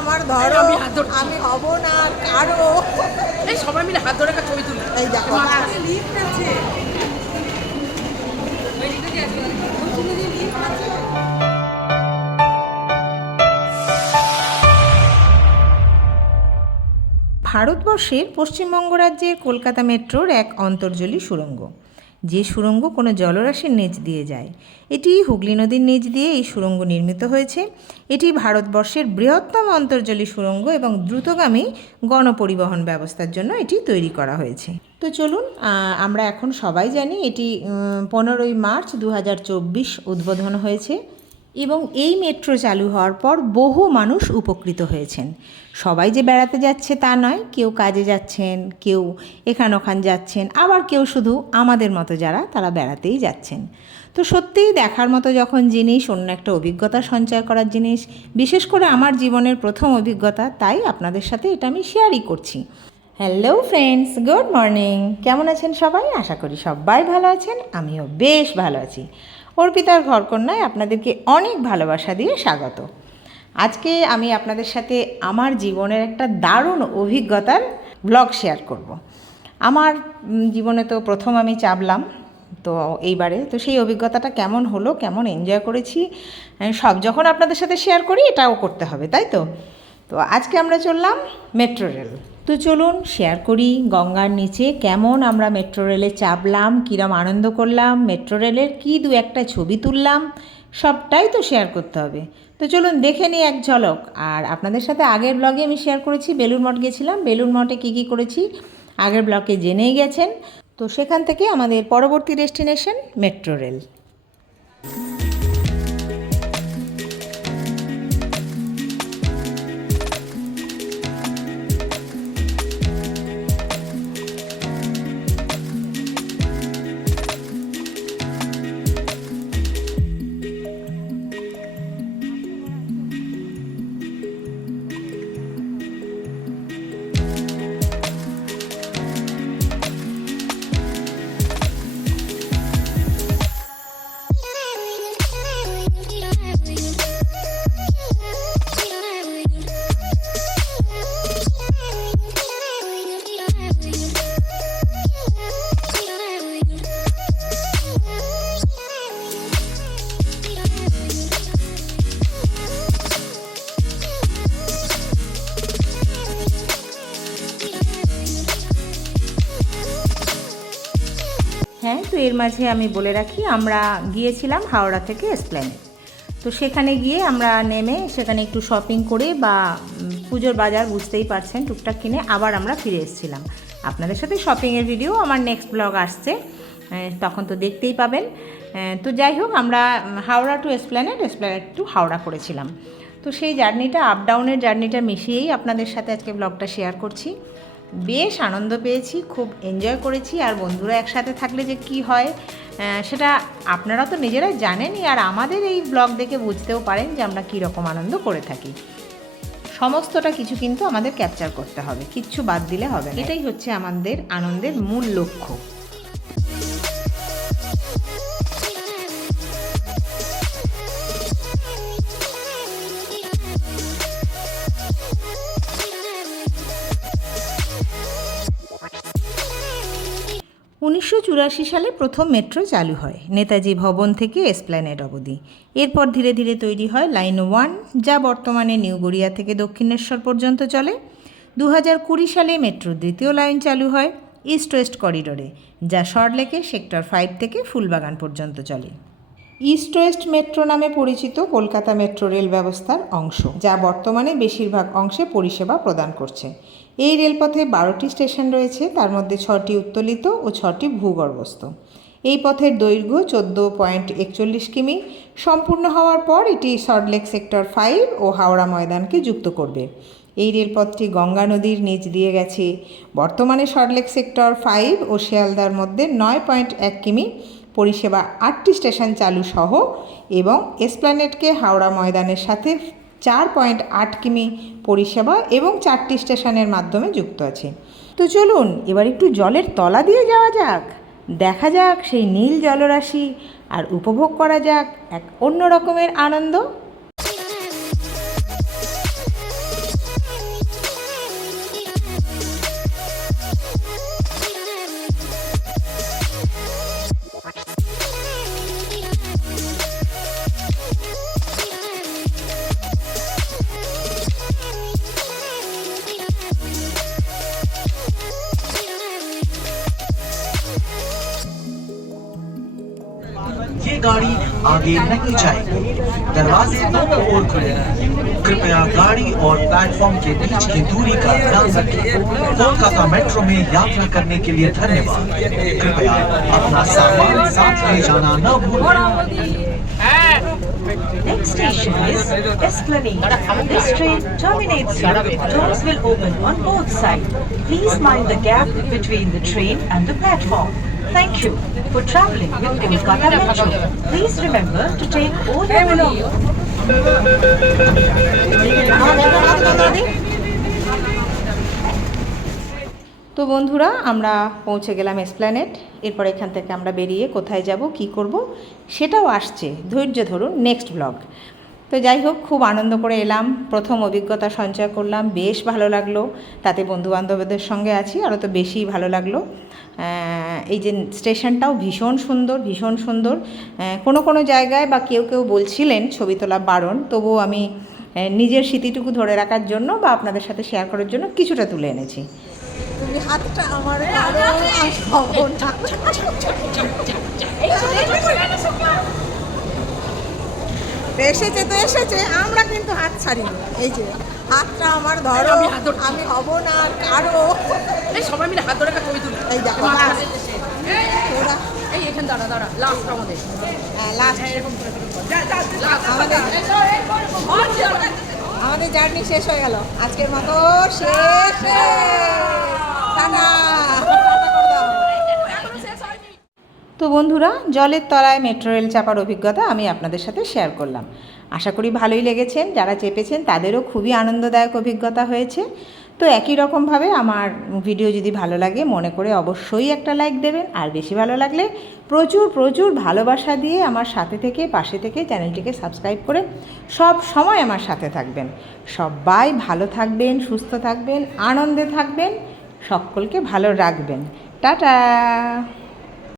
আমার ধরো আমি হব না কারও। এই সবাই মিলে হাত ধরে ছবি তুলি। এই দেখো। লিফট আছে। ভারতবর্ষের পশ্চিমবঙ্গ রাজ্যের কলকাতা মেট্রোর এক অন্তর্জলী সুড়ঙ্গ। যে সুড়ঙ্গ কোনো জলরাশির নেচ দিয়ে যায়। এটি হুগলি নদীর নেচ দিয়ে এই সুড়ঙ্গ নির্মিত হয়েছে। এটি ভারতবর্ষের বৃহত্তম অন্তর্জলী সুড়ঙ্গ এবং দ্রুতগামী গণপরিবহন ব্যবস্থার জন্য এটি তৈরি করা হয়েছে। তো চলুন আমরা এখন সবাই জানি এটি পনেরোই মার্চ দু হাজার চব্বিশ উদ্বোধন হয়েছে। এবং এই মেট্রো চালু হওয়ার পর বহু মানুষ উপকৃত হয়েছেন। সবাই যে বেড়াতে যাচ্ছে তা নয়, কেউ কাজে যাচ্ছেন, কেউ এখান ওখান যাচ্ছেন, আবার কেউ শুধু আমাদের মতো যারা, তারা বেড়াতেই যাচ্ছেন। তো সত্যিই দেখার মতো যখন জিনিস, অন্য একটা অভিজ্ঞতা সঞ্চয় করার জিনিস, বিশেষ করে আমার জীবনের প্রথম অভিজ্ঞতা, তাই আপনাদের সাথে এটা আমি শেয়ারই করছি। Hello friends, good morning. কেমন আছেন সবাই? আশা করি সবাই ভালো আছেন, আমিও বেশ ভালো আছি। অর্পিতার ঘরকন্যায় আপনাদেরকে অনেক ভালোবাসা দিয়ে স্বাগত। আজকে আমি আপনাদের সাথে আমার জীবনের একটা দারুণ অভিজ্ঞতার ব্লগ শেয়ার করব। আমার জীবনে তো প্রথম আমি চাপলাম, তো এইবারে, তো সেই অভিজ্ঞতাটা কেমন হলো, কেমন এনজয় করেছি সব যখন আপনাদের সাথে শেয়ার করি, এটাও করতে হবে, তাই তো? তো আজকে আমরা চললাম মেট্রো রেল তো চলুন শেয়ার করি গঙ্গার নিচে কেমন আমরা মেট্রো রেলে চাপলাম, কীরম আনন্দ করলাম মেট্রো রেলের কী দু একটা ছবি তুললাম, সবটাই তো শেয়ার করতে হবে। তো চলুন দেখে নিই এক ঝলক। আর আপনাদের সাথে আগের ব্লগে আমি শেয়ার করেছি বেলুর মঠ গেছিলাম। বেলুর মঠে কী কী করেছি, আগের ব্লগে জেনেই গেছেন। তো সেখান থেকে আমাদের পরবর্তী ডেস্টিনেশন মেট্রো রেল হ্যাঁ তো এর মাঝে আমি বলে রাখি, আমরা গিয়েছিলাম হাওড়া থেকে এসপ্ল্যানেড তো সেখানে গিয়ে আমরা নেমে সেখানে একটু শপিং করে বা পুজোর বাজার বুঝতেই পারছেন, টুকটাক কিনে আবার আমরা ফিরে এসেছিলাম। আপনাদের সাথে শপিংয়ের ভিডিও আমার নেক্সট ব্লগ আসছে তখন তো দেখতেই পাবেন। তো যাই হোক, আমরা Howrah to Esplanade Esplanade to Howrah করেছিলাম। তো সেই জার্নিটা আপ ডাউনের জার্নিটা মিশিয়েই আপনাদের সাথে আজকে ব্লগটা শেয়ার করছি। বেশ আনন্দ পেয়েছি, খুব এনজয় করেছি। আর বন্ধুরা একসাথে থাকলে যে কি হয় সেটা আপনারা তো নিজেরাই জানেনই। আর আমাদের এই ব্লগ দেখে বুঝতেও পারেন যে আমরা কীরকম আনন্দ করে থাকি। সমস্তটা কিছু কিন্তু আমাদের ক্যাপচার করতে হবে, কিচ্ছু বাদ দিলে হবে এটাই হচ্ছে আমাদের আনন্দের মূল লক্ষ্য। উনিশশো চুরাশি সালে প্রথম মেট্রো চালু হয়। নেতাজি ভবন থেকে এসপ্ল্যানেড অবধি। এরপর ধীরে ধীরে তৈরি হয় লাইন ওয়ান, যা বর্তমানে নিউ গড়িয়া থেকে দক্ষিণেশ্বর পর্যন্ত চলে। দু কুড়ি সালে মেট্রোর দ্বিতীয় লাইন চালু হয় ইস্ট ওয়েস্ট করিডোরে, যা শর্টলেকে সেক্টর ফাইভ থেকে ফুলবাগান পর্যন্ত চলে। ইস্ট ওয়েস্ট মেট্রো নামে পরিচিত কলকাতা মেট্রো রেল ব্যবস্থার অংশ, যা বর্তমানে বেশিরভাগ অংশে পরিষেবা প্রদান করছে। এই রেলপথে বারোটি স্টেশন রয়েছে, তার মধ্যে ছটি উত্তোলিত ও ছটি ভূগর্ভস্থ। এই পথের দৈর্ঘ্য চোদ্দ পয়েন্ট একচল্লিশ কিমি। সম্পূর্ণ হওয়ার পর এটি সল্টলেক সেক্টর ফাইভ ও হাওড়া ময়দানকে যুক্ত করবে। এই রেলপথটি গঙ্গা নদীর নিচ দিয়ে গেছে। বর্তমানে সল্টলেক সেক্টর ফাইভ ও শিয়ালদার মধ্যে নয় পয়েন্ট এক কিমি। পরিষেবা আটটি স্টেশন চালু সহ এবং এসপ্ল্যানেটকে হাওড়া ময়দানের সাথে চার পয়েন্ট আট কিমি পরিষেবা এবং চারটি স্টেশনের মাধ্যমে যুক্ত আছে। তো চলুন, এবার একটু জলের তলা দিয়ে যাওয়া যাক। দেখা যাক সেই নীল জলরাশি আর উপভোগ করা যাক এক অন্য রকমের আনন্দ। गाड़ी आगे नहीं जाएगी दरवाजे दोनों ओर खुले हैं कृपया गाड़ी और प्लेटफॉर्म के बीच की दूरी का ध्यान रखें कोलकाता मेट्रो में यात्रा करने के लिए धन्यवाद कृपया अपना सामान साथ ले जाना न भूलें Next station is Esplanade. This train terminates here. Doors will open on both sides. Please mind the gap between the train and the platform. Thank you for traveling with Kolkata Metro. Please remember to take all your belongings. তো বন্ধুরা আমরা পৌঁছে গেলাম Esplanade এরপর এখান থেকে আমরা বেরিয়ে কোথায় যাব কি করব সেটাও আসছে ধৈর্য ধরুন নেক্সট ব্লগ তো যাই হোক খুব আনন্দ করে এলাম প্রথম অভিজ্ঞতা সঞ্চয় করলাম বেশ ভালো লাগল তাতে বন্ধুবান্ধবদের সঙ্গে আছি আরও তো বেশি ভালো লাগল এই যে স্টেশনটাও ভীষণ সুন্দর ভীষণ সুন্দর কোনো কোনো জায়গায় বা কেউ কেউ বলছিলেন ছবি তোলা বারণ তবুও আমি নিজের স্মৃতিটুকু ধরে রাখার জন্য বা আপনাদের সাথে শেয়ার করার জন্য কিছুটা তুলে এনেছি তুমি হাতটা আমার আরও এসেছে তো এসেছে আমরা কিন্তু হাত ছাড়িনি। এই যে হাতটা আমার ধরো আমি হব না আর কারও। সবাই মিলে হাত ধরে ছবি তুলি। এই দেখো, এই, এখানে দাঁড়া দাঁড়া লাস্ট আমাদের। হ্যাঁ লাস্ট লাস্ট আমাদের। আমাদের জার্নি শেষ হয়ে গেল। আজকের মতো শেষ। টাটা টাটা করে দাও তো বন্ধুরা, জলের তলায় মেট্রো রেল চাপার অভিজ্ঞতা আমি আপনাদের সাথে শেয়ার করলাম। আশা করি ভালোই লেগেছেন যারা চেপেছেন, তাদেরও খুবই আনন্দদায়ক অভিজ্ঞতা হয়েছে। তো একই রকমভাবে আমার ভিডিও যদি ভালো লাগে, মনে করে অবশ্যই একটা লাইক দেবেন। আর বেশি ভালো লাগলে প্রচুর প্রচুর ভালোবাসা দিয়ে আমার সাথে থেকে, পাশে থেকে চ্যানেলটিকে সাবস্ক্রাইব করে সব সময় আমার সাথে থাকবেন। সবাই ভালো থাকবেন, সুস্থ থাকবেন, আনন্দে থাকবেন, সকলকে ভালো রাখবেন। টাটা!